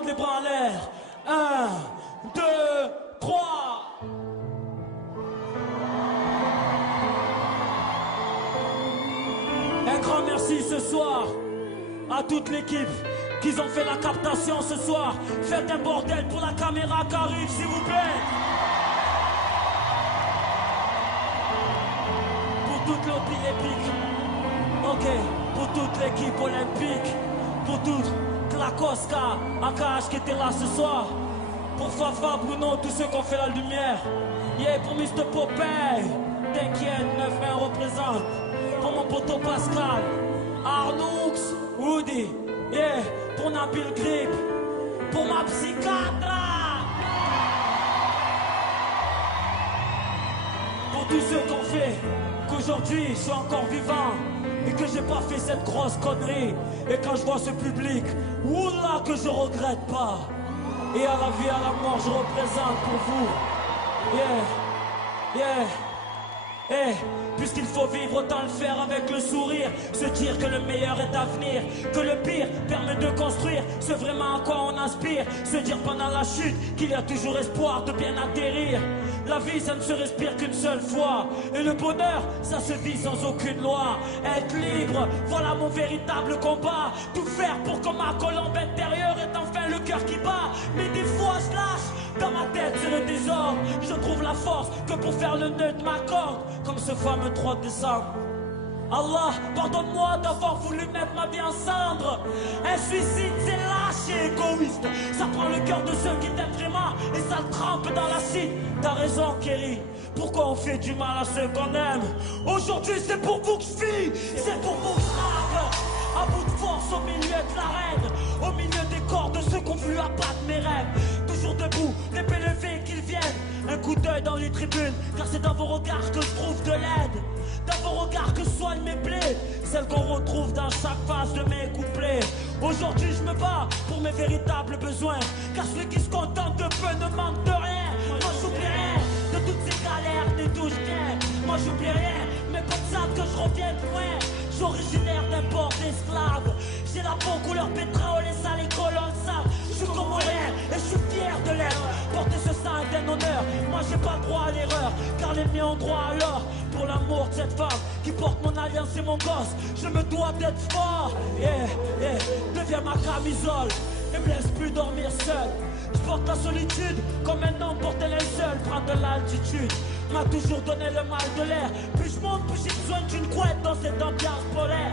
Les bras en l'air. 1, 2, 3. Un grand merci ce soir à toute l'équipe qui ont fait la captation ce soir. Faites un bordel pour la caméra qui arrive, s'il vous plaît. Pour toute l'Olympique. Ok. Pour toute l'équipe olympique. Pour toute la Cosca, Akash qui était là ce soir. Pour Fafa, Bruno, tous ceux qui ont fait la lumière. Yeah, pour Mr. Popeye, t'inquiète, 9-1 représente. Pour mon poteau Pascal, Arnoux, Woody, yeah, pour Nabil Grip, pour ma psychiatre. Pour tous ceux qui ont fait qu'aujourd'hui je suis encore vivant et que j'ai pas fait cette grosse connerie. Et quand je vois ce public, oula que je regrette pas. Et à la vie, à la mort, je représente pour vous. Yeah, yeah. Eh, puisqu'il faut vivre, autant le faire avec le sourire. Se dire que le meilleur est à venir, que le pire permet de construire ce vraiment à quoi on aspire. Se dire pendant la chute qu'il y a toujours espoir de bien atterrir. La vie, ça ne se respire qu'une seule fois. Et le bonheur, ça se vit sans aucune loi. Être libre, voilà mon véritable combat. Tout faire pour que ma colombe intérieure ait enfin le cœur qui bat. Mais des fois, je lâche. Dans ma tête, c'est le désordre. Je trouve la force que pour faire le nœud de ma corde. Comme ce fameux 3 décembre. Allah, pardonne-moi d'avoir voulu mettre ma vie en cendre. Un suicide, c'est lâche et égoïste. Ça prend le cœur de ceux qui t'aiment vraiment et ça le trempe dans l'acide. T'as raison, Kerry. Pourquoi on fait du mal à ceux qu'on aime? Aujourd'hui, c'est pour vous que je vis. C'est pour vous que je rappe. À bout de force au milieu de l'arène. Au milieu des corps de ceux qui ont voulu abattre mes rêves. Toujours debout, l'épée levée qu'ils viennent. Un coup d'œil dans les tribunes, car c'est dans vos regards que je trouve de l'aide. Dans vos regards que soignent mes plaies, celles qu'on retrouve dans chaque phase de mes couplets. Aujourd'hui je me bats pour mes véritables besoins, car celui qui se contente de peu ne manque de rien. Moi j'oublie rien de toutes ces galères, des douches bien. Moi j'oublie rien, mais comme ça que je reviens de loin. Je suis originaire d'un port d'esclaves. J'ai la peau couleur pétrole et ça les colons savent. Je suis comorien et je suis fier de l'être. Porter ce sang est un honneur. Moi j'ai pas droit à l'erreur, car les miens ont droit à l'or. Pour l'amour de cette femme qui porte mon alliance et mon gosse, je me dois d'être fort. Yeah, yeah, deviens ma camisole et me laisse plus dormir seul. Je porte la solitude comme un homme porte un seul. Prendre de l'altitude m'a toujours donné le mal de l'air. Plus je monte, plus j'ai besoin d'une couette dans cette ambiance polaire.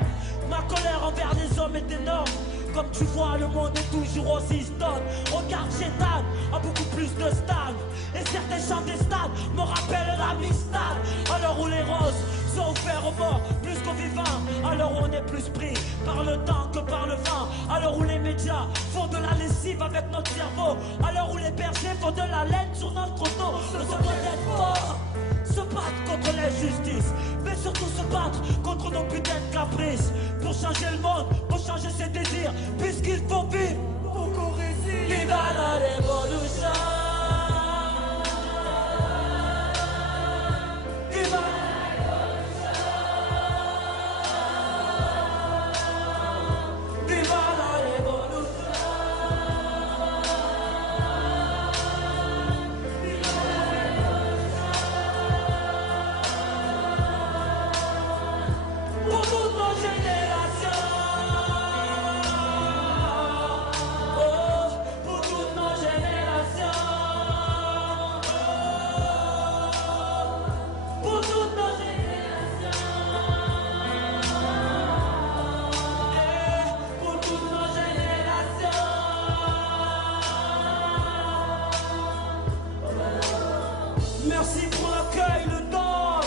Ma colère envers les hommes est énorme. Comme tu vois, le monde est toujours aussi stone. Regarde, Chétan a beaucoup plus de stades. Et certains chants des stades me rappellent la mi-stade. À l'heure où les roses sont offerts aux morts plus qu'aux vivants. À l'heure où on est plus pris par le temps que par le vent. À l'heure où les médias font de la lessive avec notre cerveau. À l'heure où les bergers font de la laine sur notre dos. On se doit d'être fort. Se battre contre l'injustice, mais surtout se battre contre nos putains de caprices. Pour changer le monde, pour changer ses désirs, puisqu'il faut vivre pour qu'on résiste. Viva la révolution. Viva merci pour l'accueil, le don.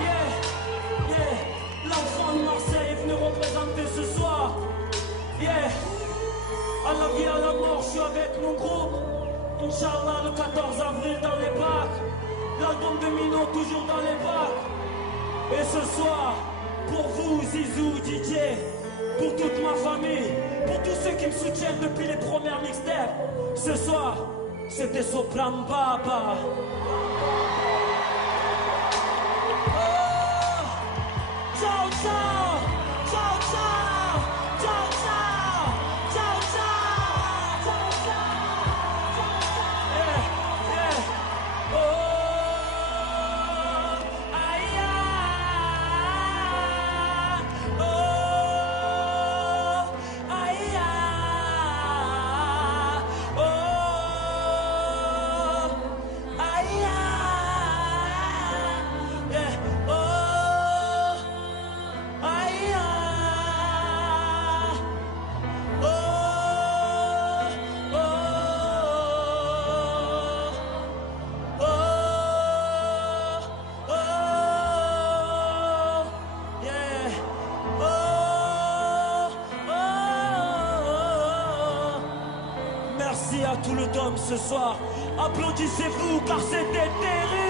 Yeah, yeah, l'enfant de Marseille est venu représenter ce soir. Yeah, à la vie, à la mort, je suis avec mon groupe. Inch'Allah, le 14 avril dans les bacs. L'album de Mino toujours dans les bacs. Et ce soir, pour vous, Zizou, Didier, pour toute ma famille, pour tous ceux qui me soutiennent depuis les premières mixtapes. Ce soir, c'était Sopran Baba. Oh, ciao, ciao, ciao, ciao, ciao. Merci à tout le dôme ce soir. Applaudissez-vous car c'était terrible.